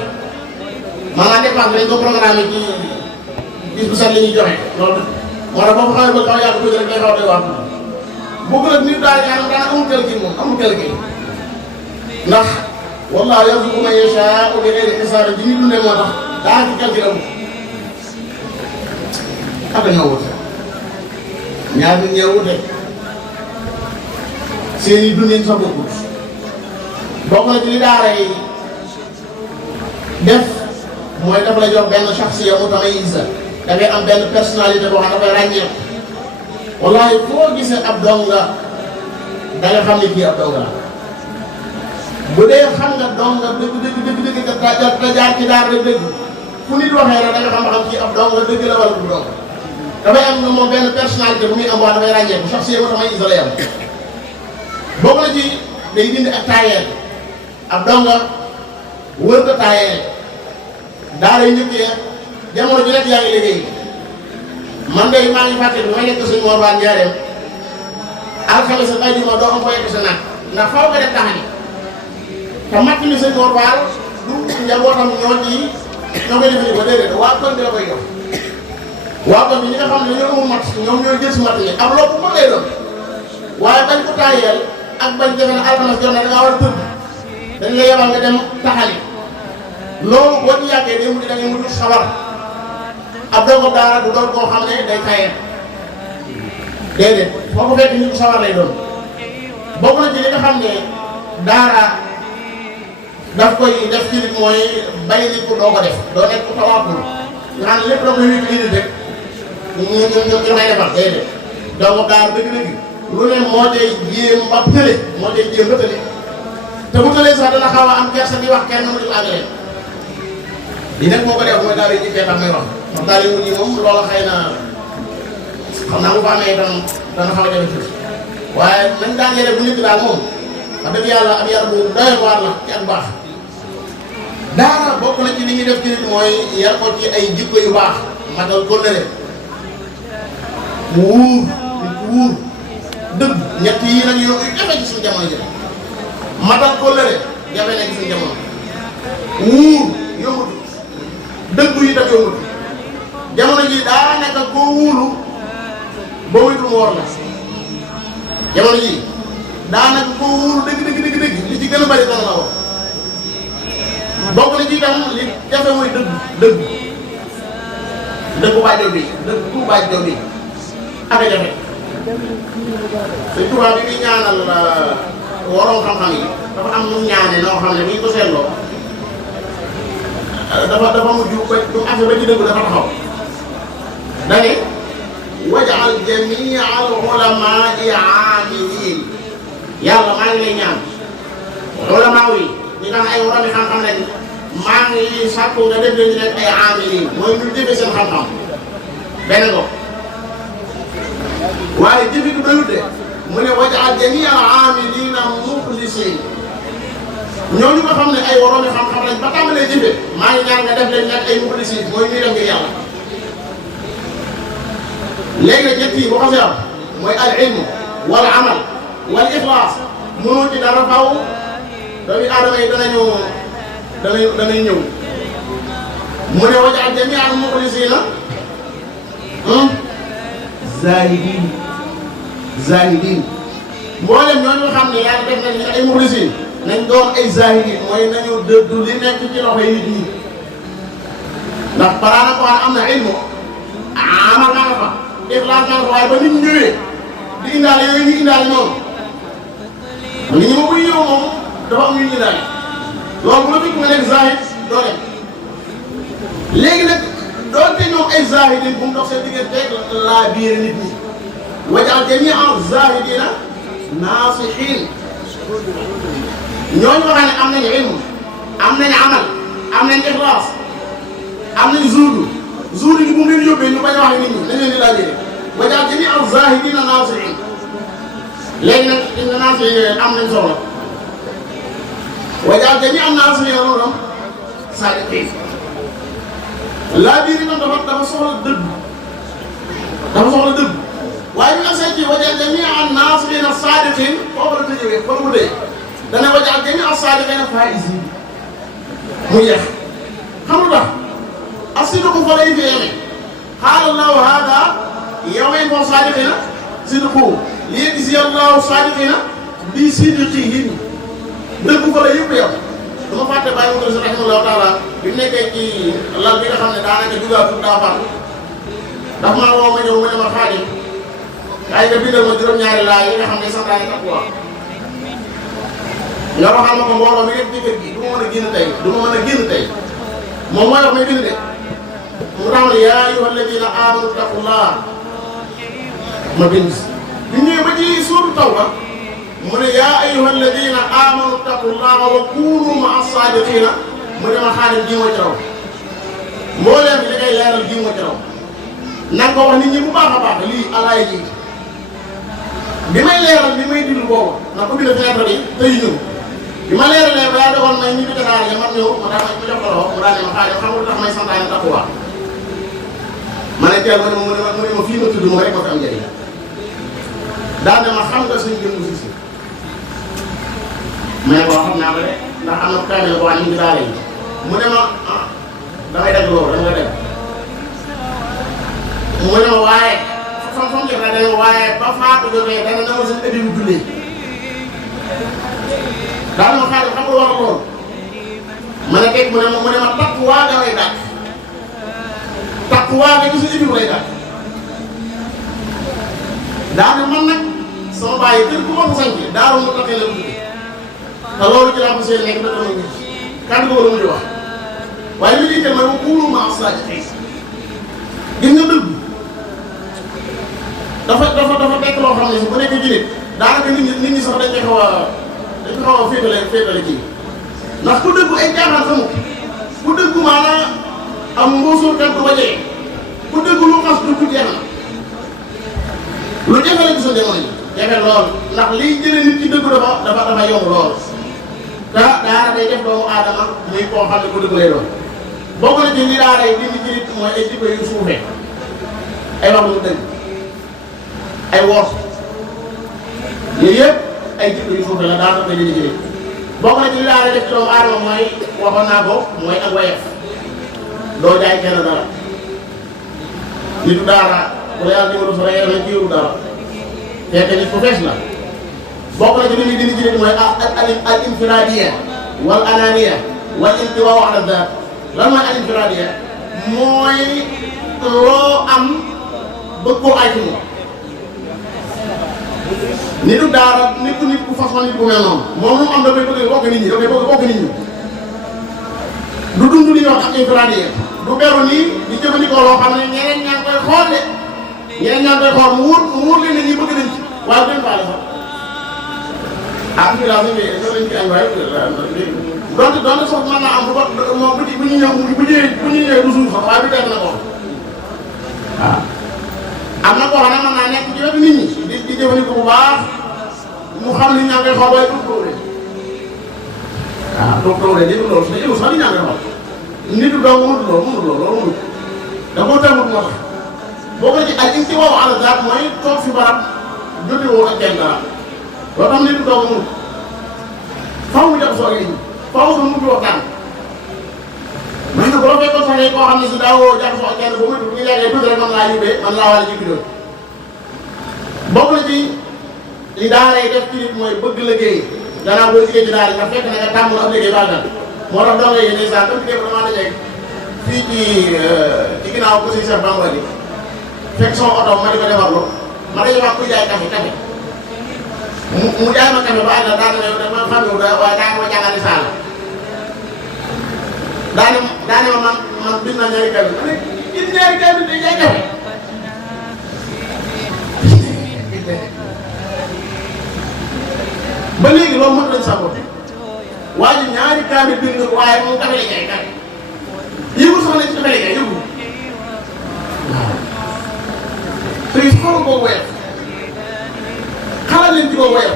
maanaam dépense bi dañ ko programme ci bis bu set li ñuy joxe loolu moo tax boo ko xamee ba xaw a yàgg tuuti rek day xaw a doy waar bokk nag nit daal yaa daanaka amul calcul moom amul calcul ndax wallaahu yarzuqu man yashaa'u bi ghayri hisaab ji ñu dundee moo tax daa ci calcul amul ak dañoo wute ñaar nit ñee wute seen i dundin sa bokkut bokk na ci li daara yi def mooy dafa la jox benn shaxsiya mutamayyiza da ngay am benn personnalité boo xam ne dafay ràññeeku wallaahi foo gisee ab donga da nga xam ne kii ab donga la bu dee xam nga donga dëgg te jaar ci daara dëgg fu nit waxee rek da nga xam kii ab donga dëgg la wala du donga dafay am moom benn personnalité bu muy am waa dafay ràññeeku shaxsiya mutamayyiza lay am bokk na ci day dindi ak taayeel ab donga wër ko taayeel daara yu njëkkee jamono ji rek yaa ngi liggéey man de maa ngi fàtte bi ma nekk suñu Mor Ba Njaareem alxames ak ajuma doo am ko yegg sa naat ndax faaw nga def taxani te matt mi sëñ Mor Ba du njabootam ñoo koy jëfandikoo déedéet waa kon bi la koy jox waa kon bi ñi nga xam ne dañoo amul matt ñoom ñooy jël si matt mi ab loolu bu lay doon waaye bañ ko taayeel ak bañ defe ne alxames jot na da ngaa war a tëdd dañ la yebal nga dem taxani loolu boo ci yàggee day mujj da ngay mujj xabar ab dongo daara du doon koo xam ne day tayee déedéet boo ko fekk nit ku sawar lay doon bokk na ci li nga xam ne daara daf koy def ci nit mooy bay nit ku doo ko def doo nekk ku tawaakul nga xam ne lépp da koy wékk nit rek ñu may defal déedéet dongo daara dëgg-dëgg lu ne moo day jéem ba tële moo day jéem ba tële te bu tëlee sax dana xaw a am kersa di wax kenn mu di àggale li nag moo ko def mooy daal di njëkkee tax may wax ndax daal di mujj moom loola xëy na xam naa bu fa amee itam dana xaw a jafe tuuti waaye nañ daan yore bu njëkk daal moom wax dëgg yàlla am yar bu doy waar la ci ak baax daara bokk na ci li ñuy def ci nit mooy yar ko ci ay jikko yu baax matal kóllëre mu wuur nit ku wuur dëgg ñett yii nag yow jafe ci suñu jamono ji matal kóllëre jafe nekk suñu jamono wuur yombatu dëgg yi tam yombatu jamono ji daa nekk koo wuulu ba wéytu mu war la jamono ji daa nekk koo wuulu dëgg li ci gën a bari dana la wax bokk na ci itam li jafe mooy dëggu bàjjo bi ak a jafe Sëñ Tuubaa bi muy ñaanal waroon xam-xam yi dafa am nu ñaane noo xam ne bu ñu ko seetloo dafa mujj ba du affaire ba ci dëgg dafa taxaw da ne waj'al jamii'al ulamaa'i aamiliin yàlla maa ngi lay ñaan ulamaa yi ñi nga xam ay waroon xam-xam lañ maa ngi sàkku nga def leen ñu nekk ay aamiliin mooy ñu jëfee seen xam-xam benn ko waaye jëfe du doyut de mu ne waj'al jamii al aamiliina muxlisiin ñooñu nga xam ne ay waroon xam-xam lañ ba tàmbalee jëfe maa ngi ñaan nga def leen nekk ay muxlisiin mooy ñuy def ngir yàlla léegi nag ñett yi boo xasee am mooy al ilm wal amal wal ixlaas mënoo ci dara faw doomi aadama yi danañ ñëw mu ne waj'al jamii al muxlisiina zahidin mboolem ñooñu xam ne yàlla def nañ ay muxlisiin nañ doon ay zahidin mooy nañu dëddu li nekk ci loxo yi nit ñi ndax balaa na ko wax am na ilmu amal naa nga fa ixlaas naa nga fa waaye ba nit ñi ñëwee di indaale yooyu ñu indaale noonu nit ñi ma buy ñëw moom dafa am ñu indaale loolu bu la fekk nga nekk zahid doo dem léegi nag doonte ñoom ay zahidin bu mu dox seen digganteeg laa biir nit ñi waj'al jamii'a zahidina naasihiin ñooñu nga xam ne am nañu ilm am nañu amal am nañu ixlaas am nañu zuudu gi bu mu leen yóbbee ñu bañ a wax nit ñi dañ leen di laajee waj'al jamii'a zahidina naasihiin léegi nag gis nga naasihiin am nañ soxla waj'al jamii'a naasihiina loolu am saadiqiin laa biir itam dafa soxla dëgg waaye ñu asee ci waj'al jamii'a naasihiina saadiqiin foofu la tëjee foofu mu dee dana waj'al jamii'a saadiqiina faa'iziin mu jeex xam nga tax as-sidqu fa lay feeñee qaala Allaahu haadaa yawma yanfa'u saadiqiina sidquhum liyajziya Allaahu saadiqiina bi sidqihim dëgg fa la yëpp yow dama fàtte bàyyi mu si rahimahullahu taala bi mu nekkee ci lal bi nga xam ne daanaka dugaatul daa faatu ndax maa woo ma ñëw mu ne ma Xaadim kaay nga bindal ma juróom-ñaari laay yi nga xam ne sax daanaka taqwa nga waxal ma ko mbooloo mi nekk ci kër gi du ma mën a génn tey moom mooy wax may bind de mu taxaw yaa ayyuha alladina amanu taqullah ma bind bi ñëwee ba ci suuru Tawba mu ne yaa ayyuha alladina amanu taqullah wa kunu ma'a sadiqina mu ne ma Xaadim ji moo ci raw mbooleem li ngay leeral ji moo ci raw na nga ko wax nit ñi bu baax a baax lii alaay ji bi may leeral li may dindi boobu ndax ubbi na fenêtre bi tey ñëw bi ma leeralee ba yaa dogoon may ñibbi Dakar ya man ñëw ma daa ma jox ko loxo mu daal ne ma Xaadim xam nga lu tax may santaane taqwa ma ne teel mu ne ma fii ma tudd ma rek ma fi am njëriñ daal ne ma xam nga suñu gën mu si ma ne ko xam naa ko de ndax am na kaamil boo xam ne ñu daal yi mu ne ma ah damay dagg loolu dama nga dem mu ne ma waaye fam jot na dama waaye ba faatu jotee dana na ma seen ëddi bu jullee daal ma Xaadim xam nga war a loolu ma ne teg mu ne ma taqwa da lay dàq taqwa nga gis ëddi bu lay dàq daal ne man nag sama bàyyi kër ku ma ko sañ daaru mu taxee la tuddee te loolu ci laa ko seen nekk dama ñu kàddu ko la mu di wax waaye li ñuy mooy wa kuunu ma'a saadiqiin gis nga dëgg dafa nekk loo xam ne si bu nekkee ci nit daanaka nit ñi sax dañ ko xaw a féetale kii ndax ku dëggu ay jaaxal xamut ku dëggu maanaam am mbóosóor kan du wajee ku dëggu lu xas dugg jeex na lu jafe la gis nga jamono ji jafe lool ndax liy jëlee nit ci dëggu dafa yomb lool te daara day def doomu aadama muy koo xam ne ku dëgg lay doon bokk na ci li daara yi dindi ci nit mooy ay jikko yu suufee ay wax lu dëgg ay woor yooyu yëpp ay jikko yu suufee la daanaka koy dindi ci nit bokk na ci li daara def ci doomu aadama mooy waxoon naa ko mooy ak wayef doo jaay kenn dara nitu daara bu la yàlla numéro sa rek la jiiru dara fekk nit ku fees la bokk na ci li muy dindi ci nit mooy al infiradiya wal ananiya wal intiwaa ala daat lan mooy al infiradiya mooy loo am bëgg koo ay ci moom nitu daara nit ku façon nit ku mel noonu moom lu mu am da koy bëgg bokk nit ñi du dund li ñuy wax ak infiradiya du beru nii di jëfandikoo loo xam ne ñeneen ñaa ngi koy xool de ñeneen ñaa ngi koy xool mu wóor leen ne ñi bëgg nañ ci waaye duñ faale sax ah fii daal ñu ngi lañ ci añ waaye donte sax mën naa am bu ko moom bu ñu ñëwee du suuf sax waaye du def na ko waaw. am na koo xam ne mën naa nekk ci wetu nit ñi di jëfandikoo bu baax mu xam ni ñaa ngay xool waaye du tóoree waaw du tóoree di loolu sax yow sax di ñaa ngay xool nit du doon mënut loolu da koo tamut moo tax boo ko ci ak ci woowu àll daal mooy toog fi barab jotewoo ak kenn dara loo tax nit du doon mënut faaw mu jot soo yi faaw mu mujj waxtaan mais nag boo fekkoon sax koo xam ne si daawoo jàpp soo ak kenn ba mu ñu yàggee tuuti rek man laa yóbbee man laa wàll ci bidon bokk na ci li daara yi def ci nit mooy bëgg liggéey gannaaw boo liggéey ci daara yi nga fekk na nga tàmm ab liggéey baagal moo tax doole yi ndeysaan comme démb damaa dajee fii ci ginnaaw ko si Cheikh Bamba bi fekk sama oto ma di ko defarlu ma dañu wax kuy jaay café mu jaay ma café ba àgg na daanaka yow dama xam yow waaye daa ma jàngale saal daane ma man bind naa ñaari café ma ne gis ñaari café day jaay café ba léegi loolu mën nañ saboté waa ji ñaari café bind nga ko waaye moom café la jaay café yëgul sax ne ci café la jaay yëgul waaw te xool boo weer xalaat leen ci boo weer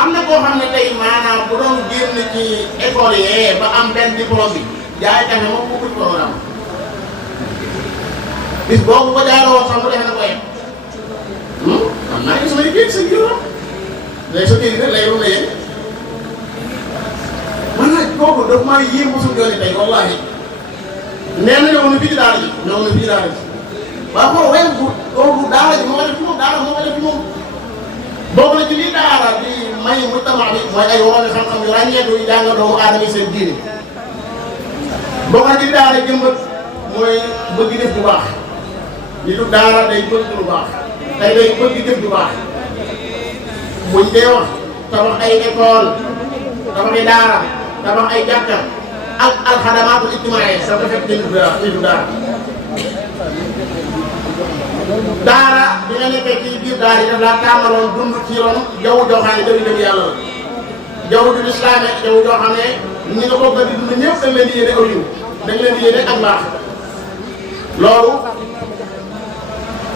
am na koo xam ne tey maanaam bu doon génn ci école yi ba am benn diplôme bi jaay café moom bu ko ci doon am bis boobu ko jaaroo woon sax mu defe na ko yem am naa gis may géej sa juróom léegi sa géej rek lay ru na yéen man nag kooku daf maa yéem mosul yooni tey wallahi nee na ñëw na fii ci daara ji ñëw na fii ci daara ji waaw xool weer bu loolu daara ji moo ko def ci moom daara moo ko def ci moom bokk na ci lii daara di may mujtama bi mooy ay woromi xam-xam yu ràññeeku yu jàng doomu aadama yi seen diine bokk na ci daara jëmbat mooy bëgg def bu baax nitu daara day bëgg lu baax tey day bëgg def bu baax buñ dee wax tabax ay école tabax ay daara tabax ay jàkka ak alxadamaatul ijtimaaiya sa ko fekk nitu daara daara bi nga nekkee ci biir daara yi daf laa tàmmaloon dund ci ron jaww joo xam ne jëriñ yàlla la jaww ju lislaame jaww joo xam ne ñi nga bokk di dund ñëpp dañ leen di yéene aw yiw dañ leen di yéene ak mbaax loolu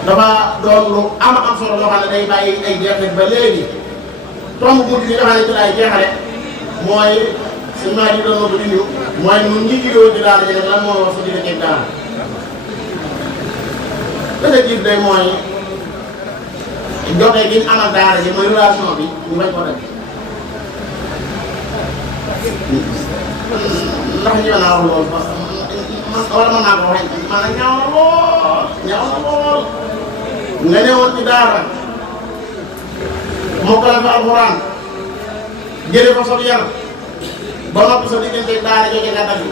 dafa doon lu am solo loo xam ne day bàyyi ay jeexit ba léegi tomb mujj bi nga xam ne ci laay jeexale mooy suñu maa ji doon na ko di ñëw mooy ñun ñi jógewoon ci daara ji lan moo wax su dina ceeb daara dëgg jiit day mooy joxe gi ñu amal daara ji mooy relation bi ñu bañ ko def ndax ñu naa wax loolu wala mën naa ko wax maanaam ñaaw na lool nga ñëwoon ci daara mokkal fa alxuraan jëlee fa sob yar ba noppi sa diggante daara jooju nga dagg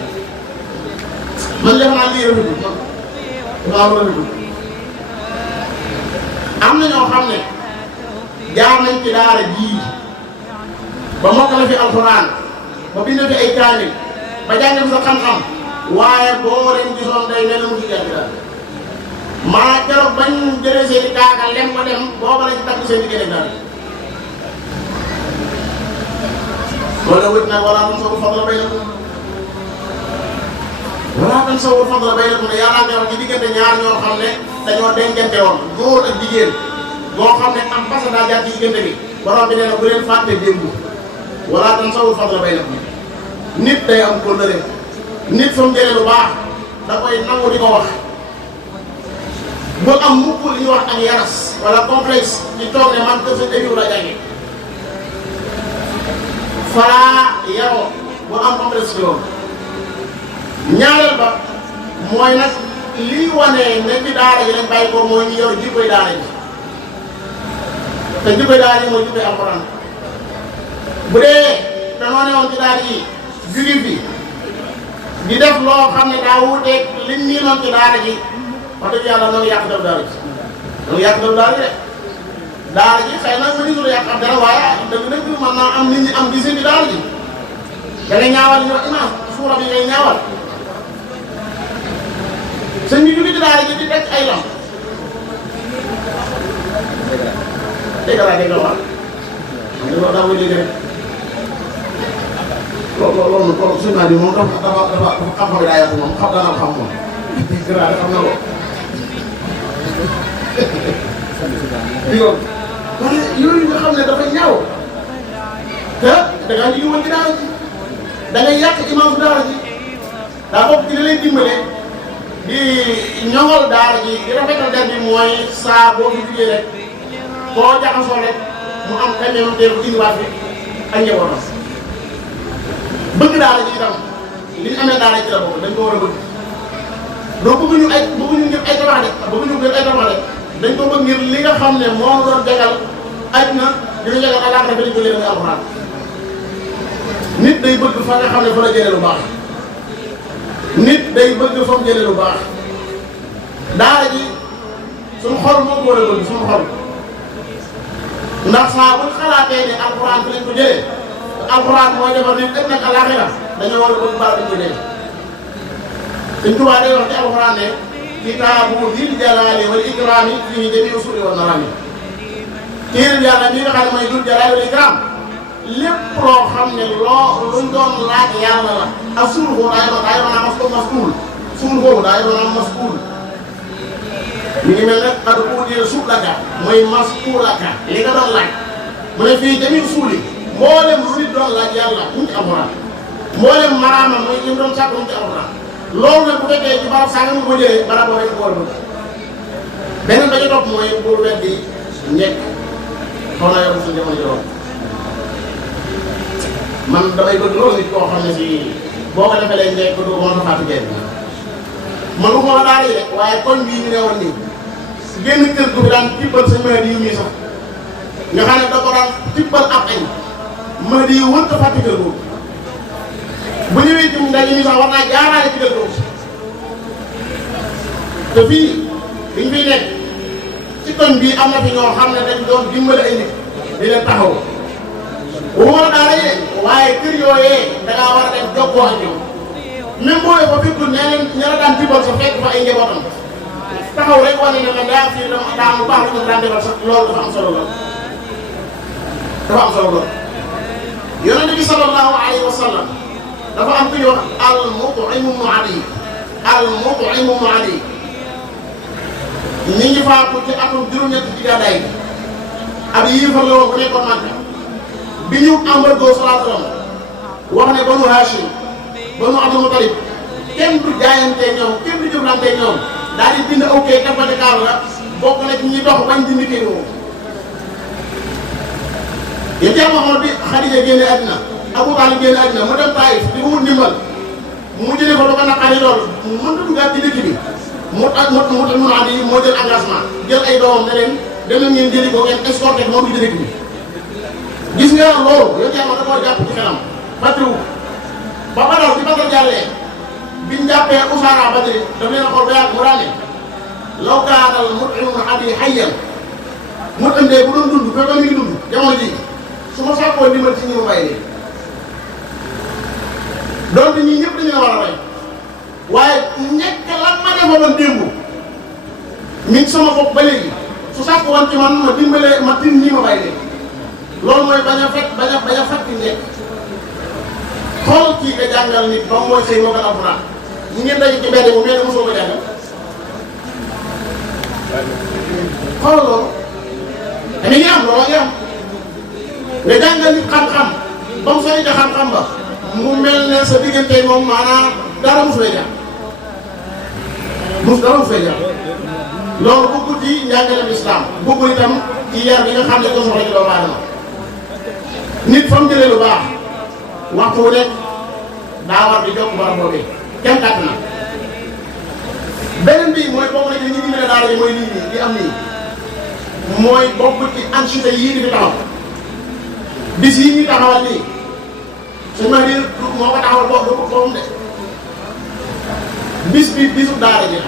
man defe naa lii rafetul man rafetul am na ñoo xam ne jaar nañ ci daara jii ba mokkal fi alxuraan ba bind fi ay kaamil ba jàngal sa xam-xam waaye boo leen gisoon day mel mu ci jàng daal maa keroog bañ jëlee seen i kaaka lem ko dem booba la ci tagg seen diggante daal loolu la wut nag wala tansawul fadla baynakum wala tansawul fadla baynakum ne yàlla nga wax ci diggante ñaar ñoo xam ne dañoo dencante woon góor ak jigéen boo xam ne am parce que daa jaar ci diggante bi borom bi nee na bu leen fàtte démb wala tansawul fadla baynakum nit day am kóllëre nit fa mu jëlee lu baax da koy nangu di ko wax bu am mukk li ñuy wax ak yaras wala complexe ci toog ne man kër sa début la jàngee falaa yaroo bu am complexe ci loolu ñaareel ba mooy nag lii wane ne ci daara ji lañ bàyyi ko mooy ñu yor jikkoy daara ji te jikkoy daara ji mooy jikkoy alxuraan bu dee danoo ne woon ci daara ji jugi fi di def loo xam ne daa wuuteeg liñ nii noon ci daara ji wax dëgg yàlla noonu yàq def daara ji noonu yàq def daara ji de daara ji xëy na ba ñu yàq am dara waaye dëgg-dëgg mën naa am nit ñi am gisee ci daara ji da ngay ñaawal ñu imam suura bi ngay ñaawal sëñ bi jóge ci daara ji di teg ay lam dégg laa wax loolu daa koy dégg rek loolu suñu naan yi moom dafa xam-xam daa yàqu moom xam dana xam moom gëraale xam na ko waaye yooyu nga xam ne dafa ñaaw te da ngaa liggéey woon ci daara ji da ngay yàq imam daara ji daa bokk ci li lay dimbale di ñoŋal daara ji di rafetal der bi mooy saa boo fi jugee rek boo jaxasoo rek mu am kañeenu teel ko indiwaat bi ak njabootam bëgg daara ji itam li ñu amee daara ji la bokk dañ ko war a bëgg doo bëgguñu ngir ay tabax de bëgguñu ngir ay tabax de dañ ko bëgg ngir li nga xam ne moo doon jagal àddina dina jagal àllaaxira bi dañ ko leen muy alxuraan nit day bëgg fa nga xam ne fa la jëlee lu baax nit day bëgg fa mu jëlee lu baax daara ji suñu xol moo ko war a bëgg suñu xol ndax saa buñ xalaatee ne alxuraan fi lañ ko jëlee alxuraan mooy defar nit ëpp nag àllaaxira dañoo war a bëgg baax dañ ko jëlee Sëñ Tuubaa day wax ci alxuraan ne kitaabu dil jalaali wal ikraami fii jamii'u usuli wan naraami téere yàlla bi nga xam ne mooy dul jalaali wal ikraam lépp loo xam ne luñ doon laaj yàlla la ak suul boobu daa yoroon naa mas'uul suul boobu daa yoroon naa mas'uul mi ngi mel ne qad uutiya su'laka mooy mas'uulaka li nga doon laaj mu ne fii jamii'u usuli mboolem lu nit doon laaj yàlla mu ngi ci alxuraan mboolem maraama mooy li mu doon sàkk mu ngi ci alxuraan loolu nag bu fekkee ci barab saa nga mu ko jëlee barab boo rek ko war a bëgg beneen ba ci topp mooy pour weddi njëkk xaw naa yóbbu suñu jamono ji man damay bëgg loolu nit koo xam ne si boo ko defee lay njëkk du ko mën a fàtte génn man lu ma la daal di rek waaye koñ bii ñu ne woon nii génn kër gu bi daan tibbal sa mahdi yu mii sax nga xam ne da ko daan tibbal ab añ mahdi yu wër ko fàtte kër googu bu ñëwee ci ndaje mi sax war naa jaaraale ci kër googu te fii biñ fiy nekk ci koñ bii am na fi ñoo xam ne dañ doon dimbali ay nit di leen taxaw waxuma la daara yi waaye kër yooyee da ngaa war a dem jokkoo ak ñoom même boo fa fekkul ña la daan tibbal sa fekk fa ay njabootam taxaw rek wane ne la daa fii daa mu baax la daan defal sax loolu dafa am solo lool dafa am solo lool yonent bi sallallahu alayhi wa sallam dafa am ku ñuy wax al-Mut'im ibn Adiy al-Mut'im ibn Adiy ñi ngi faatu ci atum juróom-ñett ci gàddaay bi ab yéefar la woon bu nekkoon Makka bi ñu embargo sallallahu alayhi wa sallam wax ne Banu Hashim Banu Abdul Muttalib kenn du jaayantee ñoom kenn du jëflantee ñoom daal di bind aw kay tafate kaar la bokk na ci ñi dox bañ dindi kay woowu yéen teel ma xamal bi Xadija génne àddina Abu Talib génne àddina mu dem Taïf di ko wut ndimbal mu jëlee ko lu ko naqari lool mën na duggaat ci dëkk bi mu mun a andi moo jël engagement jël ay doomam ne leen dem leen ngeen jëli ko ngeen escorté ko moo dugg ci dëkk bi. gis nga loolu yow jaay ma da koo jàpp ci xelam fàttewu ba Badar bi Badar jàllee biñ jàppee Usaara Badri daf leen a xool ba yàgg mu daane law kaanal Mut'im ibn Adiy hayyan Mut'im de bu doon dund fekk mi ngi dund jamono ji su ma sàkkoo ndimbal ci ñi ma bàyyi leen donc ñii ñëpp dañu la war a rey waaye nekk lan ma defoon démb mi ngi sama bopp ba léegi su sàkk woon ci man ma dimbalee ma tin ñii ma bàyyi leen loolu mooy bañ a fàtti njëkk xool kii nga jàngal nit ba mooy xëy moo ko alxuraan ñu ngeen daje ci mbedd bu mel ne mosoo ko jàngal xool loolu te ngi am loolu ngi am nga jàngal nit xam-xam ba mu sori ca xam-xam ba mu mel ne sa diggante moom maanaam dara mosu lay jàng dara mosu lay jàng loolu bokkul ci njàngaleem islam bokkul itam ci yar bi nga xam ne ko soxla ci doomu aadama nit fa mu jëlee lu baax waxtu wu nekk daa war di jokk barab boobee kenn kàtt na beneen bi mooy bokk na ci li ñu dimbale daara yi mooy lii nii di am nii mooy bokk ci anchité yii di fi taxaw bis yi ñuy taxawal nii su ma di moo ko taxawal boobu de bis bi bisu daara ji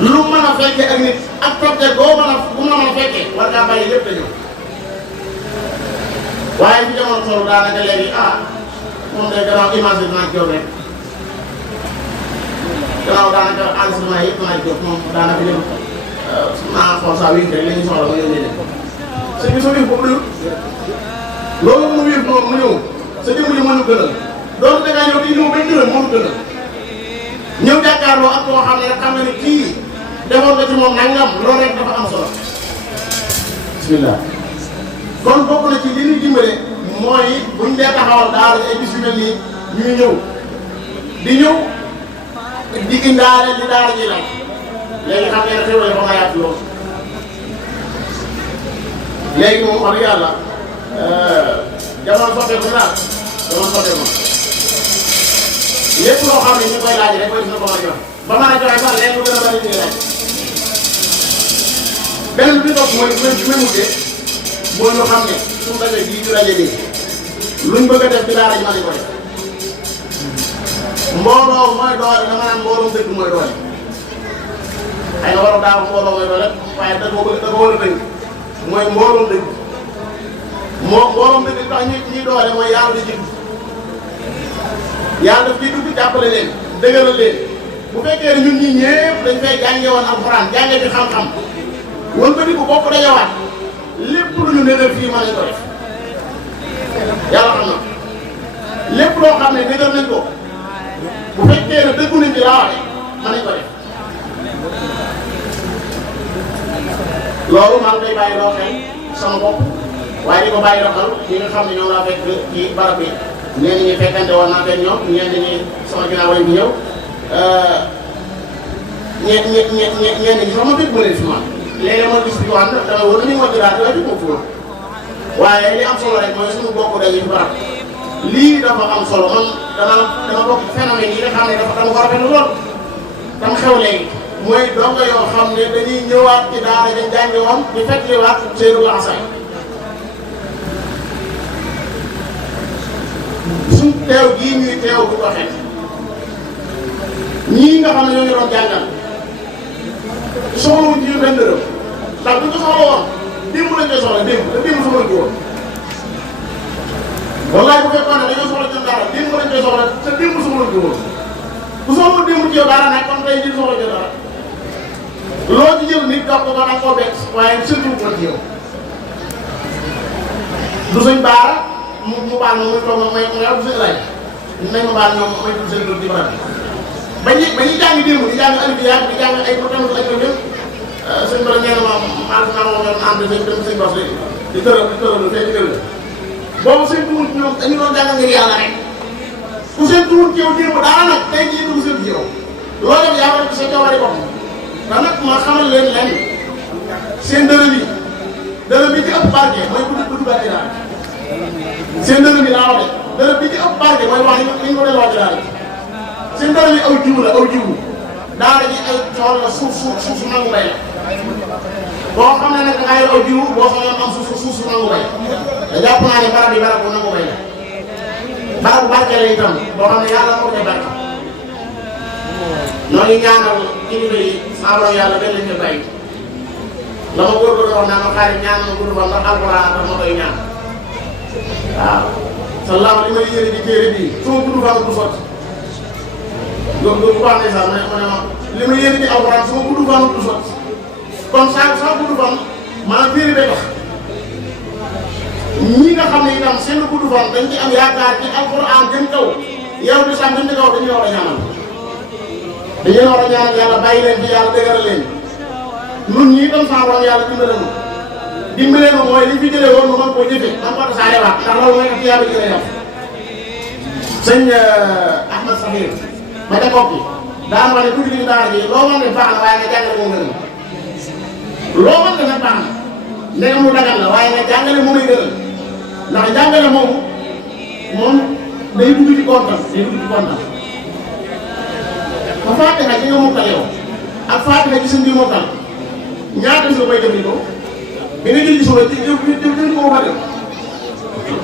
lu mën a fekkee ak nit ak projet boo mën a bu mu la mën a fekkee war ngaa bàyyi lépp dañoo waaye fi jamono toll daanaka léegi moom day gannaaw image bi dinaa jóg rek gannaaw daanaka enregistrement yëpp dinaa jóg moom daanaka léegi naa xool saa wii rek la ñuy soxla ma yónnee leen. sëñ bi sa wii boobu la loolu mu wii noonu mu ñëw sa jëmm ji moo ñu gënal doon da ngaa ñëw di ñëw benn dërëm moo ñu gënal ñëw jàkkaarloo ak koo xam ne rek xam nga ne kii defoon nga ci moom nangam loolu rek dafa am solo. bismillah kon bokk na ci li ñuy dimbale mooy buñ dee taxawal daara ay bis yu mel nii ñuy ñëw di indaale li daara ji laaj léegi xam ngeen ne xéwale ba nga yaatu loolu léegi moom wax dëgg yàlla jamono soppeeku na jamono soppeeku na lépp loo xam ne ñu koy laaj rek na ko mën a jox ba mën a joxe sax léegi lu gën a bari ñu ngi laaj beneen bi topp mooy bi may mujjee mooy ñu xam ne suñu daje bii ñu daje nii luñ bëgg a def ci daara ji mën nañu ko def mbooloo mooy doole dama naan mbooloo dëgg mooy doole xëy na waroon daaw mbooloo mooy doole waaye da ko war a dëgg mooy mbooloo dëgg mbooloo dëgg tax ñi doole mooy yàlla di jiitu yàlla daf ciy dugg jàppale leen dëgëral leen bu fekkee ne ñun ñii ñëpp dañ fay jàngee woon alxuraan jàngee fi xam-xam wala ba di ko bokk dajawaat lépp lu ñu nëgër fii mën nañ ko def yàlla xam na lépp loo xam ne nëgër nañ ko bu fekkee ne dëggu nañ ci laa waxee mën nañ ko def loolu maa ngi koy bàyyi loo xel sama bopp waaye di ko bàyyi loo xel ñi nga xam ne ñoom laa fekk ci barab bi ñenn ñi fekkante woon naa fekk ñoom ñenn ñi sama ginnaaw lañ fi ñëw ñenn ñi sax ma fekk mu leen fi man léegi ma gis bi wax na dama wër ni ma ci daal di ko fóor waaye li am solo rek mooy suñu bokk dañuy fi barab lii dafa am solo man dama bokk phénomène yi nga xam ne dama ko rafetlu lool tam xew léegi mooy donga yoo xam ne dañuy ñëwaat ci daara dañ jàngi woon di fekkiwaat seenu laxasaay suñ teew gii ñuy teew bu ko xet ñii nga xam ne ñoo ñu doon jàngal soxlawuñ ci ñu benn dërëm ndax bu ñu ko soxla woon démb lañ koy soxla démb te démb soxla woon wallaay bu fekkoon ne dañoo soxla jëm dara démb lañ koy soxla te démb soxla woon bu soxla démb ci yow dara nag kon tey jii soxla jëm dara loo ci jël nit jox ko ba nag koo bett waaye surtout ko ci yow du suñ baara mu baal ma muy toog ma may du seen laaj nañ ma baal ñoom may dul seen dër di barab ba ñuy jàng démb di jàng alibiyaat di jàng ay protéines ak yooyu yëpp sëñ Ba nee na ma maa ngi ànd sëñ dem sëñ Bas di tëral fee di kër boobu seen tuwul ci ñoom dañu doon jàng ngir yàlla rek ku seen tuwul ci yow démb daara nag tey jii dugg seen ci yow loolu yëpp yaa ko def ci sa coobare bopp ndax nag ma xamal leen lenn seen dërëm bi ci ëpp barke mooy bu dugg ci daara seen dërëm bi laa wax de dërëm bi ci ëpp barke mooy wax ni ñu ko delloo ci daara seen dërëm yi aw jiwu la aw jiwu daara ji ay tool la suuf nangu bay la boo xam ne nag da ngaa yor aw jiwu boo xam ne am suuf nangu bay te jàpp naa ne barab yi barab bu nangu bay la barab bu barke la itam boo xam ne yàlla moo koy barke ñoo ngi ñaanal kilifa yi saabro yàlla benn lañ koy bàyyi la ma góor góor wax naa ma xaari ñaan ma gudd fan ndax alxuraan tax ma koy ñaan waaw sallallahu li may yëre di téere bii su ma gudd fan du sotti loolu bu baax ne sax ma ne ma li ma yéene ci alxuraan sama gudd fan du sotti kon saa gudd fan maanaam téere bay tax ñi nga xam ne itam seen gudd fan dañ ci am yaakaar ci alxuraan jëm kaw yow bi sax jëm ci kaw dañuy war a ñaanal yàlla bàyyi leen fi yàlla dëgëral leen ñun ñii itam saa borom yàlla dimbale ma mooy li fi jëlee woon mu mën koo jëfee man ko tasaare waat ndax loolu mooy ci yàlla jëlee yow sëñ Ahmed Safir ma ca bopp bi daan wax ne tuuti bi daara ji loo mën ne baax na waaye nga jàngale moo gën loo mën ne nag baax na ndegam mu dagal la waaye nga jàngale moo lay gënal ndax jàngale moomu moom day dugg ci kontaan ba Faatiha ci nga mokkal yow ak Faatiha ci sëñ bi mokkal ñaata bis la koy jëfandikoo bi nga jël ci suba jëfandikoo ko ba dem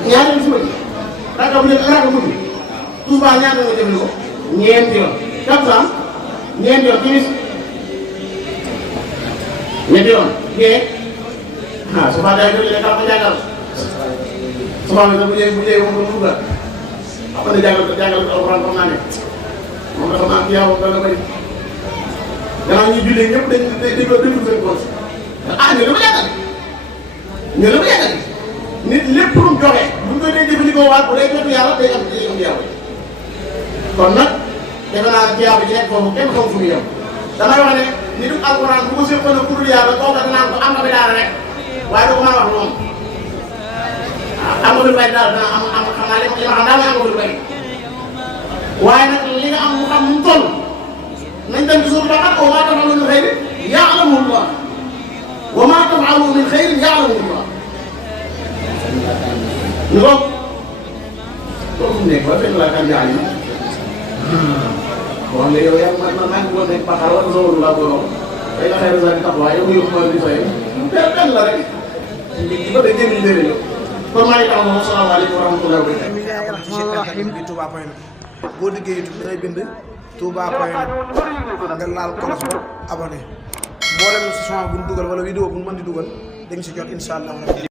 ñaata bis la rajo bu nekk rajo bu nekk Touba ñaata nga jëfandikoo ñeenti yoon kapsaan ñeenti yoon timis ñeenti yoon gée su ma day jëlee daal ko jàngal su ma bu ñëwee moom mu dugg xam nga jàngal alxuraan xam naa ne moom dafa naan kii yaa dana bëri gannaaw ñuy jullee ñëpp dañ seen compte ñu la ma jàngal nit lépp lu mu joxe buñ koy dee jëfandikoo boobaa bu dee jotu yàlla day am yàlla kon nag defe naa ne jiyaab ji nekk foofu kenn xaw fu mu yem damay wax ne ni du alxuraan bu ko séqoon a kuréel yàlla kooku danaan ko am nga fi daara rek waaye du ko mën a wax noonu am nga fi bay daal dana am xam naa li ma xam daal am nga fi bay waaye nag li nga am mu xam mu toll nañ dem ci suuf ba xam wa maa taf'alu min xayrin ya'lamu Allah wa maa taf'alu min xayrin ya'lamu Allah ñu ko toog mu nekk ba fekk laa kan jaay ma bon léegi yow yaa man maa ngi woon nekk Bakar wala Zowru laa ko doon tey nga xëy na sax di tax waaye yow mu yóbbu ma di fay benn la rek ba day génn léeg-léeg la kon maa ngi taxaw moom salaamaaleykum wa rahmatulah wa barakatuh. bi Touba point net boo liggéey YouTube da ngay bind Touba point net nga laal cloche ba abonné mboolem si son bu ñu dugal wala vidéo bu ñu mën di dugal dañ si jot incha allah.